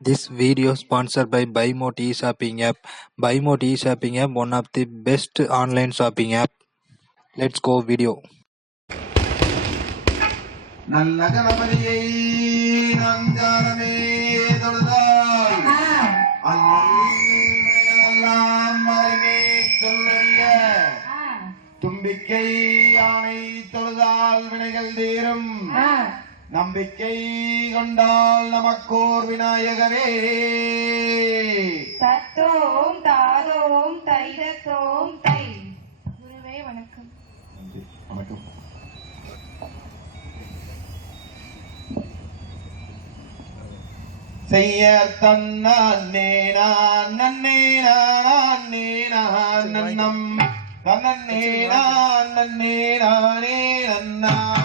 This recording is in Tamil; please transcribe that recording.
This video sponsored by BuyMote e-shopping app. BuyMote e-shopping app, one of the best online shopping app. Let's go video. நல்ல கணபதியை நஞ்சாரமே தொழுதால் அல்லாம் மருமே சொல்லறிய தும்பிக்கை யானை தொழுதால் வினைகள் தீரும் நம்பிக்கை கொண்டால் நமக்கோர் விநாயகரே. தத்தோம் தாதோம் தைதத்தோம் தை. குருவே வணக்கம். வணக்கம். செய்ய தன்னே நான் நன்னே நானே நான் நன்னம். தன்னே நான் நன்னே நானே நன்னா